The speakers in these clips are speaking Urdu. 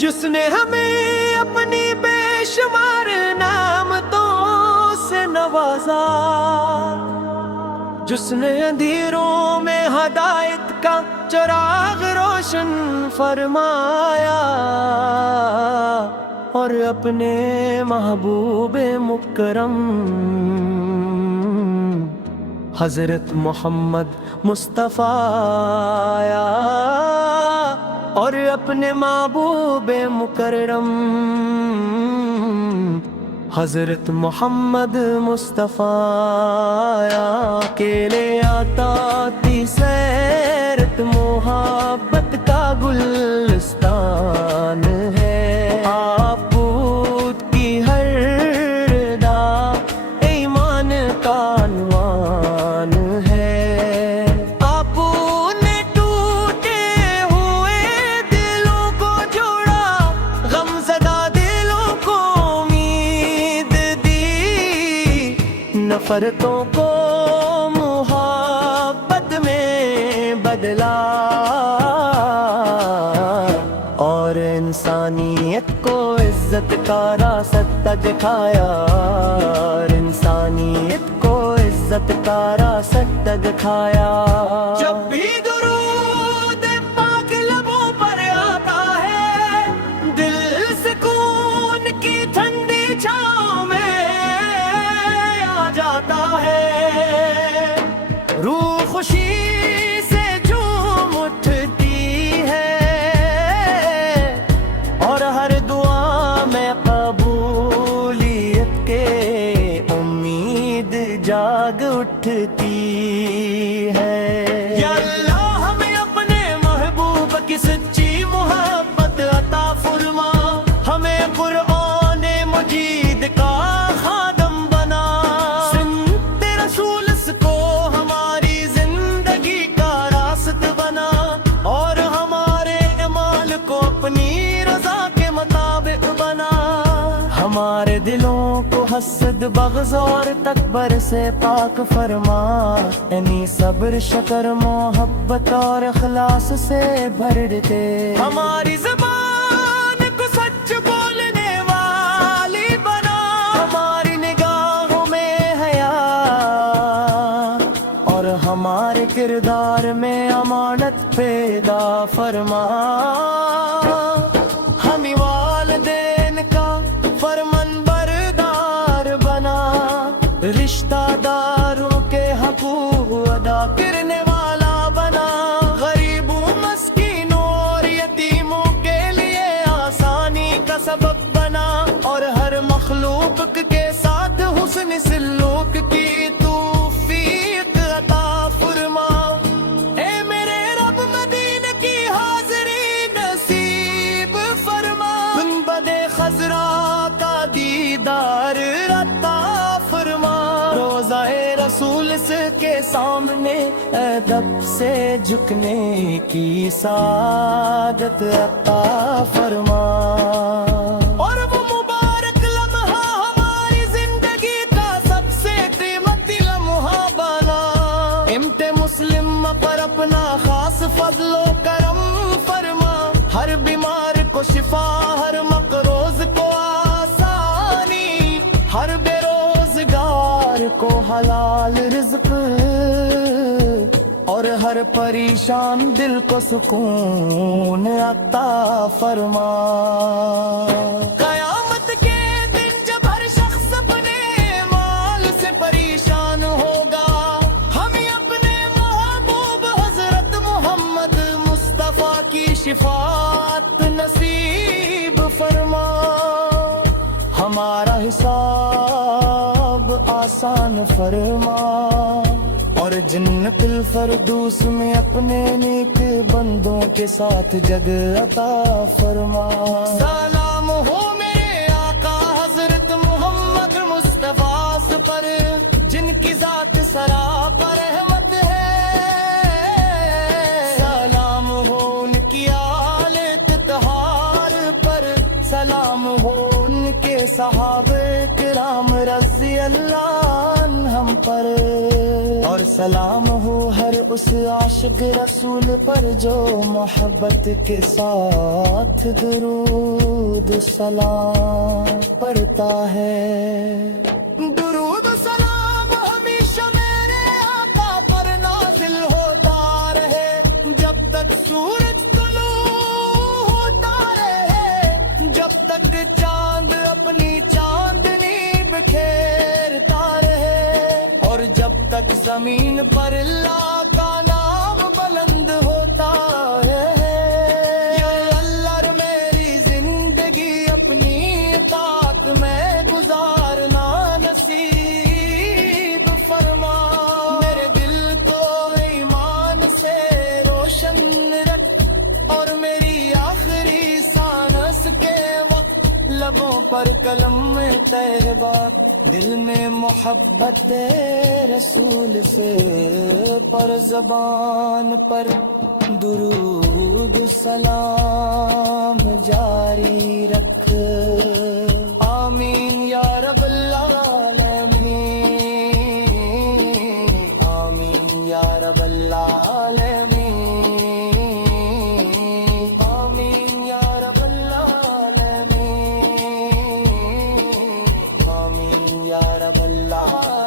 جس نے ہمیں اپنی بے شمار نعمتوں سے نوازا، جس نے اندھیروں میں ہدایت کا چراغ روشن فرمایا، اور اپنے محبوب مکرم حضرت محمد مصطفیٰ آیا، اور اپنے محبوب مکرم حضرت محمد مصطفیٰ آیا، کہ لے آتا تھی سیرت محبت کا گلستان ہے، آپ کی ہر ردا ایمان کا عنوان ہے، آپ نے ٹوٹے ہوئے دلوں کو جوڑا، غم زدہ دلوں کو امید دی، نفرتوں کو محبت میں بدلا، اور انسانیت کو عزت کا راستہ دکھایا، اور انسانیت کو عزت کا راستہ دکھایا۔ جب بھی درود پاک لبوں پر آتا ہے، دل سکون کی ٹھنڈی چھاؤں میں آ جاتا ہے، روح خوشی سے جھوم اٹھتی ہے، اور ہر دعا میں قبولیت کے امید جاگ اٹھتی ہے۔ یا اللہ ہمیں اپنے محبوب کی سچی محبت عطا فرما، ہمیں قرآن مجید کا خادم بنا، سنت رسول کو ہماری زندگی کا راست بنا، اور ہمارے اعمال کو اپنی رضا کے مطابق بنا، ہمارے دلوں کو حسد بغض اور تکبر سے پاک فرما، یعنی صبر شکر محبت اور اخلاص سے بھر دے، ہماری زبان کو سچ بولنے والی بنا، ہماری نگاہوں میں حیا اور ہمارے کردار میں امانت پیدا فرما، ہمیں والدین کا فرمان بردار بنا، رشتہ داروں کے حقوق ادا کرنے والا بنا، غریبوں مسکینوں اور یتیموں کے لیے آسانی کا سبب بنا، اور ہر مخلوق کے ساتھ حسن سلوک کی توفیق عطا فرما۔ اے میرے رب مدینہ کی حاضری نصیب فرما، گنبد خضرا کا دیدار عطا فرما، روضہ رسول کے سامنے ادب سے جھکنے کی سعادت عطا فرما، اور وہ مبارک لمحہ ہماری زندگی کا سب سے قیمتی لمحہ بنا، امت مسلم پر اپنا خاص فضل و کرم فرما، ہر بیمار کو شفا، ہر مقروض کو آسانی، ہر بے روزگار کو حلال رزق، اور ہر پریشان دل کو سکون عطا فرما۔ قیامت کے دن جب ہر شخص اپنے مال سے پریشان ہوگا، ہمیں اپنے محبوب حضرت محمد مصطفیٰ کی شفاعت نصیب فرما، ہمارا حساب آسان فرما، اور جنت الفردوس میں اپنے نیک بندوں کے ساتھ جگہ عطا فرما۔ سلام ہو میرے آقا حضرت محمد مصطفیٰ پر، جن کی ذات سراپا رحمت ہے، سلام ہو ان کی آل اطہار پر، سلام ہو ان کے صحابہ کرام رضی اللہ عنہم پر، اور اور سلام ہو ہر اس عاشق رسول پر جو محبت کے ساتھ درود سلام پڑھتا ہے۔ درود سلام ہمیشہ میرے آقا پر نازل ہوتا رہے، جب تک سورج طلوع ہوتا رہے، جب تک چاند اپنی چاندنی بکھیرتا رہے، اور جب تک زمین پر اللہ کا نام بلند ہوتا ہے۔ یا اللہ میری زندگی اپنی اطاعت میں گزارنا نصیب فرما، میرے دل کو ایمان سے روشن رکھ، اور میری آخری سانس کے وقت لبوں پر کلم طیبہ، دل میں محبت رسول سے، پر زبان پر درود سلام جاری رکھ۔ آمین یا رب العالمین، آمین یا رب العالمین، آمین یا رب العالمین، آمین یا رب العالمین۔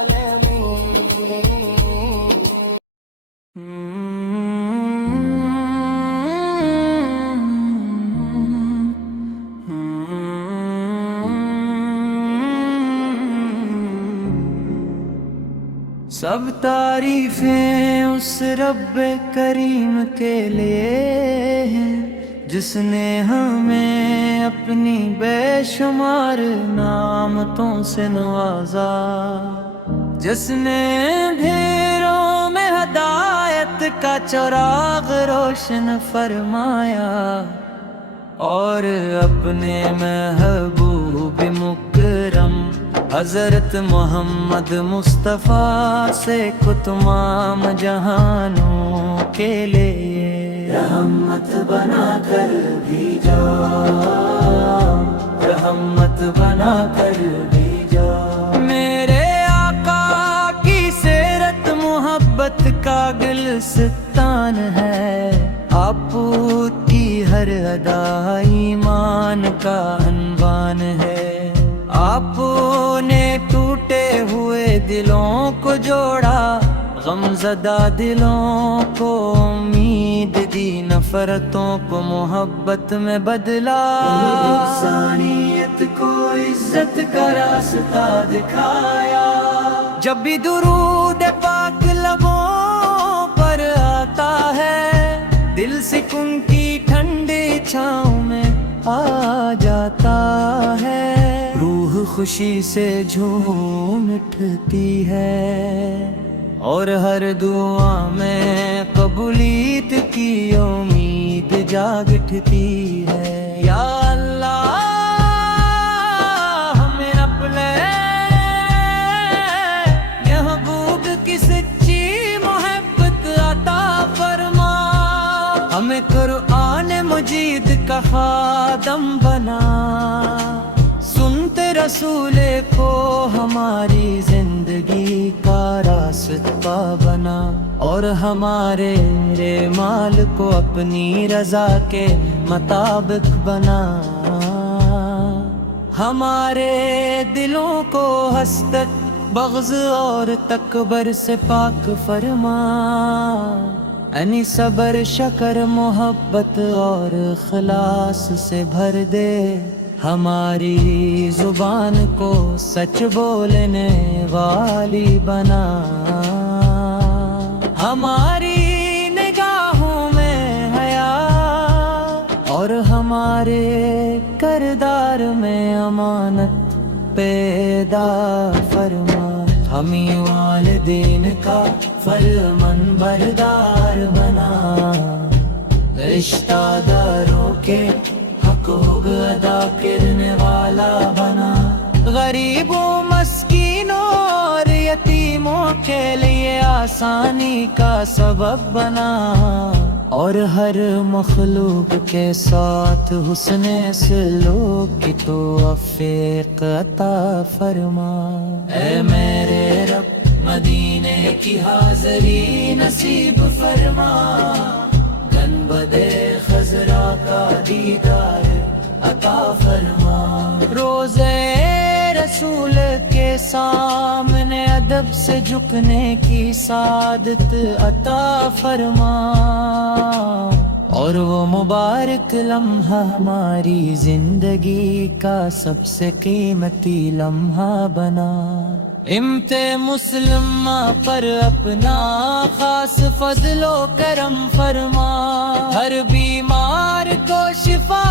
سب تعریفیں اس رب کریم کے لیے ہیں، جس نے ہمیں اپنی بے شمار نعمتوں سے نوازا، جس نے اندھیروں میں ہدایت کا چراغ روشن فرمایا، اور اپنے محبوب مکرم حضرت محمد مصطفیٰ سے کو تمام جہانوں کے لیے رحمت بنا کر بھیجا، رحمت بنا کر بھیجا۔ میرے آقا کی سیرت محبت کا گلستان ہے، آپ کی ہر ادا ایمان کا عنوان ہے، آپ نے ٹوٹے ہوئے دلوں کو جوڑا، غم زدہ دلوں کو امید دی، نفرتوں کو محبت میں بدلا، انسانیت کو عزت کا راستہ دکھایا۔ جب بھی درود پاک لبوں پر آتا ہے، دل سکون کی ٹھنڈی چھاؤں میں آ جاتا ہے، روح خوشی سے جھوم اٹھتی ہے، اور ہر دعا میں قبولیت کی امید جاگ اٹھتی ہے۔ یا اللہ ہمیں اپنے محبوب کی سچی محبت عطا فرما، ہمیں قرآن مجید کا خادم بنا، سنتے رسول کو ہماری زندگی کا راستہ بنا، اور ہمارے مال کو اپنی رضا کے مطابق بنا، ہمارے دلوں کو حسد بغض اور تکبر سے پاک فرما، یعنی صبر شکر محبت اور اخلاص سے بھر دے، ہماری زبان کو سچ بولنے والی بنا، ہماری نگاہوں میں حیا اور ہمارے کردار میں امانت پیدا فرما، ہمیں والدین کا فرمان بردار بنا، رشتہ داروں کے حقوق ادا کرنے والا بنا، غریبوں مسکینوں اور یتیموں کے لیے آسانی کا سبب بنا، اور ہر مخلوق کے ساتھ حسن سلوک کی توفیق عطا فرما۔ اے میرے رب مدینے کی حاضری نصیب فرما، گنبدِ خضرا کا دیدار عطا فرما۔ روزے رسول کے سامنے ادب سے جھکنے کی سعادت عطا فرما، اور وہ مبارک لمحہ ہماری زندگی کا سب سے قیمتی لمحہ بنا۔ امت مسلمہ پر اپنا خاص فضل و کرم فرما، ہر بیمار کو شفا،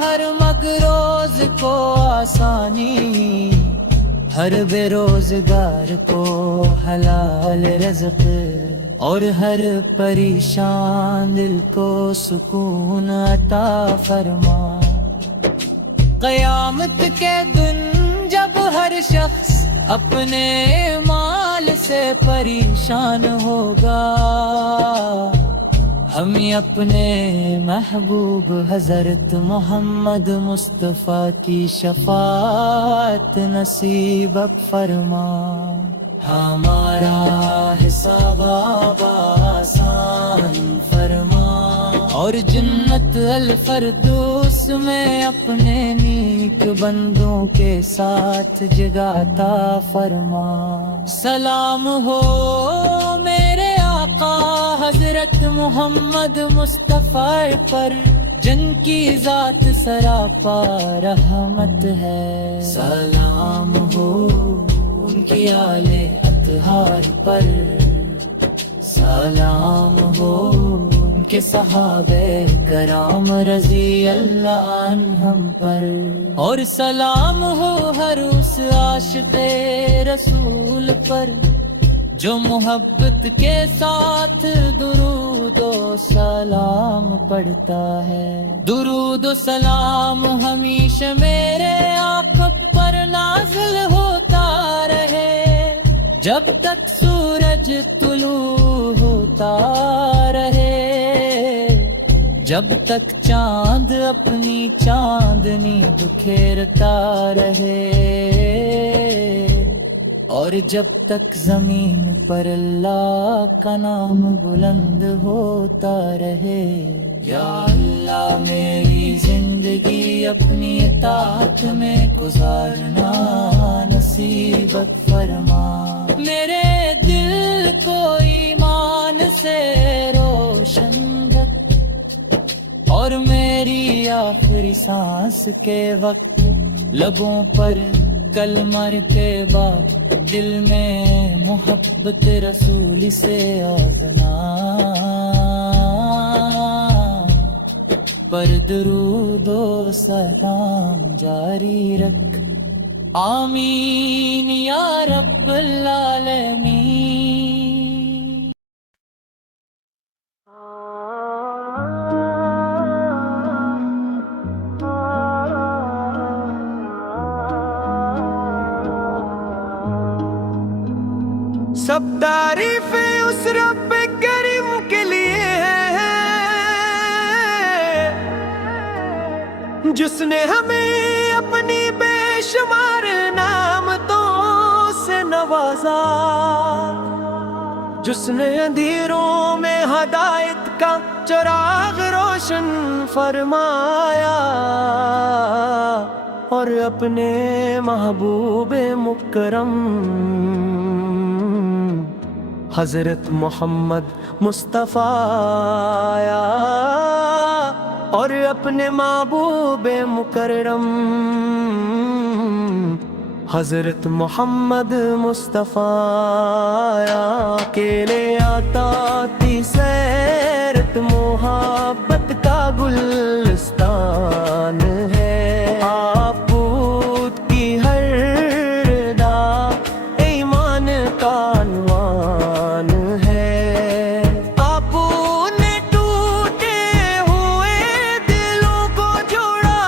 ہر مقروض کو آسانی، ہر بے روزگار کو حلال رزق، اور ہر پریشان دل کو سکون عطا فرما۔ قیامت کے دن جب ہر شخص اپنے مال سے پریشان ہوگا، ہم اپنے محبوب حضرت محمد مصطفیٰ کی شفاعت نصیب فرما۔ ہمارا حساب آسان فرما، اور جنت الفردوس میں اپنے نیک بندوں کے ساتھ جگہ عطا فرما۔ سلام ہو میرے آقا حضرت محمد مصطفیٰ پر، جن کی ذات سراپا رحمت ہے۔ سلام ہو ان کی آل اطہار پر، سلام ہو ان کے صحابہ کرام رضی اللہ عنہم پر، اور سلام ہو ہر اس عاشق رسول پر جو محبت کے ساتھ درود و سلام پڑھتا ہے۔ درود و سلام ہمیشہ میرے آقا پر نازل ہوتا رہے، جب تک سورج طلوع ہوتا رہے، جب تک چاند اپنی چاندنی بکھیرتا رہے، اور جب تک زمین پر اللہ کا نام بلند ہوتا رہے۔ یا اللہ میری زندگی اپنی اطاعت میں گزارنا نصیب فرما، میرے دل کو ایمان سے روشن رکھ، اور میری آخری سانس کے وقت لبوں پر کلمہ کے بعد دل میں محبت رسول سے آغنا، پر درود و سلام جاری رکھ، آمین یا رب العالمین۔ سب تعریفیں اس رب کریم کے لیے ہیں جس نے ہمیں اپنی بے شمار نعمتوں سے نوازا، جس نے اندھیروں میں ہدایت کا چراغ روشن فرمایا، اور اپنے محبوب مکرم حضرت محمد مصطفیٰ آیا، اور اپنے محبوب مکرم حضرت محمد مصطفیٰ آیا، کے لے آتا تھی سیرت محبت کا گلستان ہے، آپ کی ہر دا ایمان کا عنوان ہے، آپ نے ٹوٹے ہوئے دلوں کو جوڑا،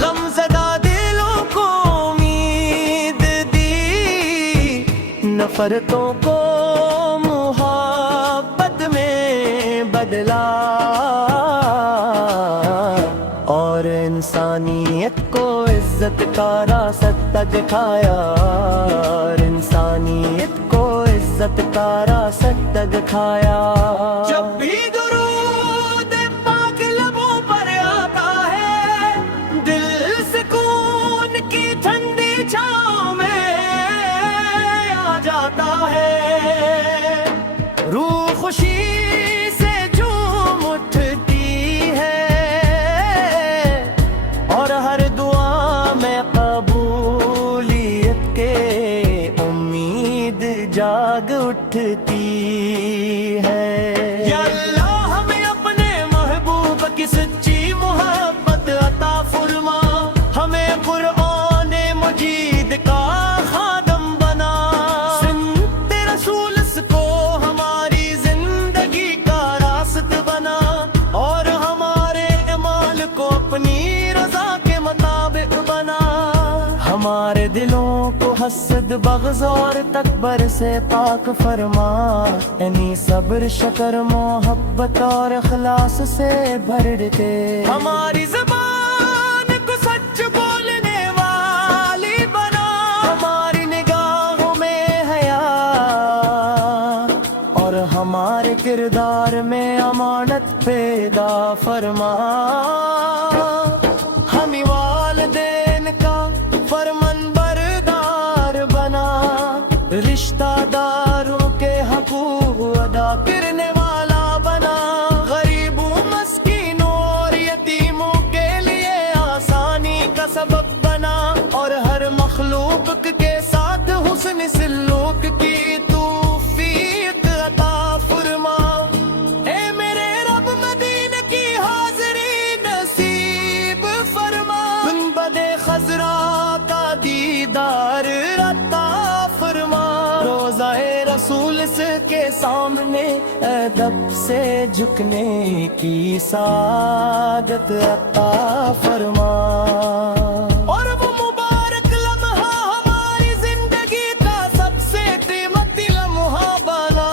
غم زدہ دلوں کو امید دی، نفرتوں کو محبت میں بدلا، اور انسانیت کو عزت کا راستہ دکھایا، اور انسانیت کو عزت کا راستہ دکھایا۔ جب بھی درود پاک لبوں پر آتا ہے، دل سکون کی ٹھنڈی چھاؤں میں آ جاتا ہے۔ روح خوشی سے جھوم اٹھتی ہے اور ہر دعا میں قبولیت کے امید جاگ اٹھتی ہے۔ یا اللہ ہمیں اپنے محبوب کی سچی محبت عطا فرما، ہمیں قرآن مجید کا خادم بنا، سنت رسول کو ہماری زندگی کا راست بنا، اور ہمارے اعمال کو اپنی رضا کے مطابق بنا۔ ہمارے دلوں کو حسد بغض اور تکبر سے پاک فرما، یعنی صبر شکر محبت اور اخلاص سے بھر دے۔ ہماری زبان کو سچ بولنے والی بنا، ہماری نگاہوں میں حیا اور ہمارے کردار میں امانت پیدا فرما۔ ہمیں والدین کا فرمان بردار بنا، رشتہ داروں کے حقوق ادا کرنے والا بنا، غریبوں مسکینوں اور یتیموں کے لیے آسانی کا سبب بنا، اور ہر مخلوق کے ساتھ حسن سلوک کی توفیق عطا فرما۔ اے میرے رب مدینہ کی حاضری نصیب فرما، گنبد خضرا کا دیدار عطا فرما، روضہ رسول کے سامنے ادب سے جھکنے کی سعادت عطا فرما۔ اور وہ مبارک لمحہ ہماری زندگی کا سب سے قیمتی لمحہ بنا،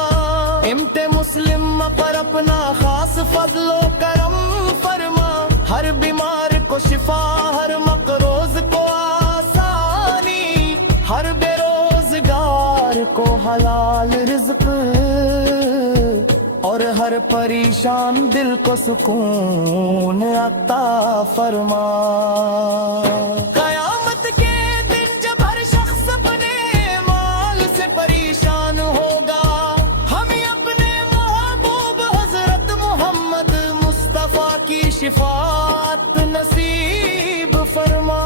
امت مسلم پر اپنا خاص فضل و کرم فرما، ہر بیمار کو شفا، ہر مقروض کو آسانی، ہر بے روزگار کو حلال رزق، اور ہر پریشان دل کو سکون عطا فرما۔ قیامت کے دن جب ہر شخص اپنے مال سے پریشان ہوگا، ہمیں اپنے محبوب حضرت محمد مصطفیٰ کی شفاعت نصیب فرما۔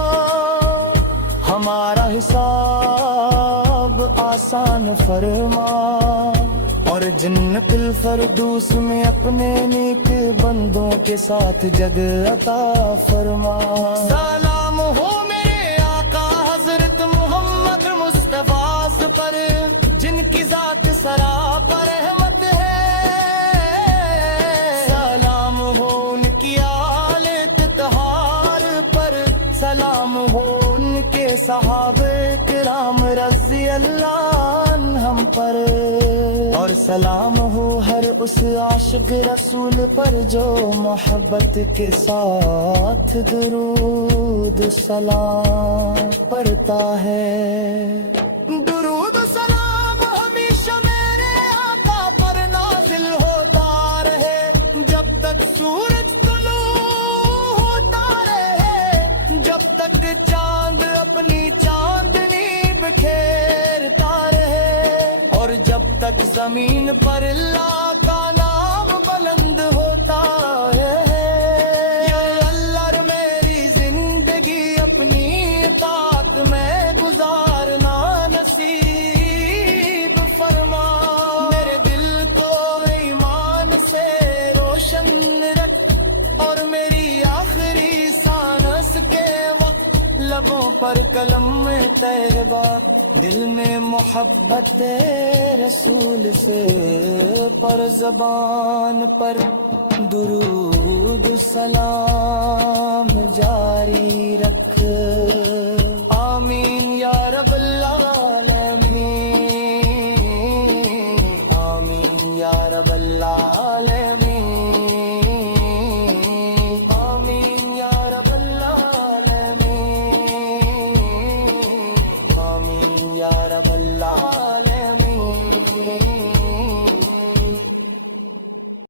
ہمارا حساب آسان فرما، اور جنت الفردوس میں اپنے نیک بندوں کے ساتھ جگہ عطا فرما۔ سلام ہو میرے آقا حضرت محمد مصطفیٰ پر، جن کی ذات سراپا رحمت ہے، سلام ہو ان کی آل اطہار پر، سلام ہو ان کے صحابہ کرام رضی اللہ عنہم پر، اور سلام ہو ہر اس عاشق رسول پر جو محبت کے ساتھ درود سلام پڑھتا ہے۔ درود سلام ہمیشہ میرے آقا پر نازل ہوتا رہے، جب تک سورج طلوع ہوتا رہے، جب تک چاند اپنی چاندنی بکھیرتا رہے، اور جب تک زمین پر اللہ کا نام بلند ہوتا ہے۔ یا اللہ میری زندگی اپنی اطاعت میں گزارنا نصیب فرما، میرے دل کو ایمان سے روشن رکھ، اور میری آخری سانس کے وقت لبوں پر کلم طیبہ، دل میں محبت رسول سے، پر زبان پر درود سلام جاری رکھ۔ آمین یا رب العالمین، آمین یا رب العالمین، آمین یا رب العالمین، آمین یا رب العالمین۔